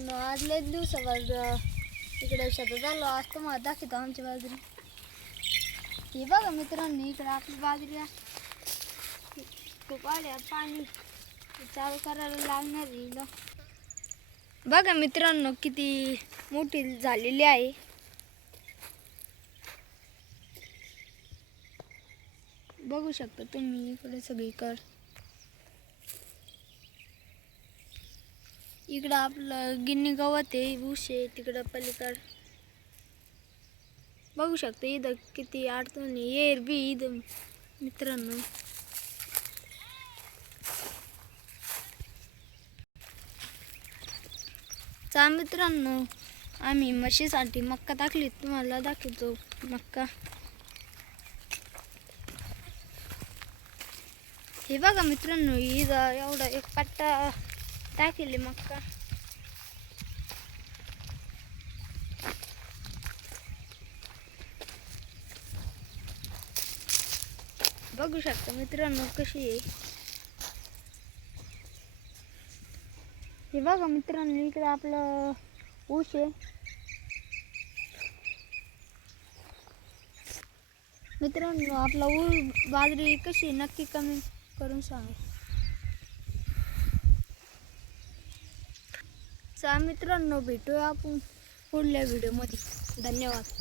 मित्रांनो, आज लय दिवसावर इकडे शेतात आलो. आज तुम्हाला दाखवतो आमची बाजरी. हे बघा मित्रांनो, इकडे आपली बाजरी आहे. खूप आल्या पाणी चालू करायला लागणार आहे. बघा मित्रांनो, किती मोठी झालेली आहे. बघू शकता तुम्ही इकडे सगळीकडे. इकडं आपलं गिन्नी गवत आहे, ऊस आहे तिकडं पलीकड. बघू शकता इथं किती अडचण येर बी इथं मित्रांनो. चा मित्रांनो, आम्ही म्हशीसाठी मक्का टाकली. तुम्हाला दाखवतो मक्का. हे बघा मित्रांनो, इथं एवढा एक पट्टा टाकले मक्का. बघू शकता मित्रांनो कशी आहे. हे बघा मित्रांनो, इकडे आपलं ऊस आहे. मित्रांनो, आपला ऊस बाजरी कशी आहे नक्की कमेंट करून सांगा. चा मित्रांनो, भेटूया आपण पुढल्या व्हिडिओमध्ये. धन्यवाद.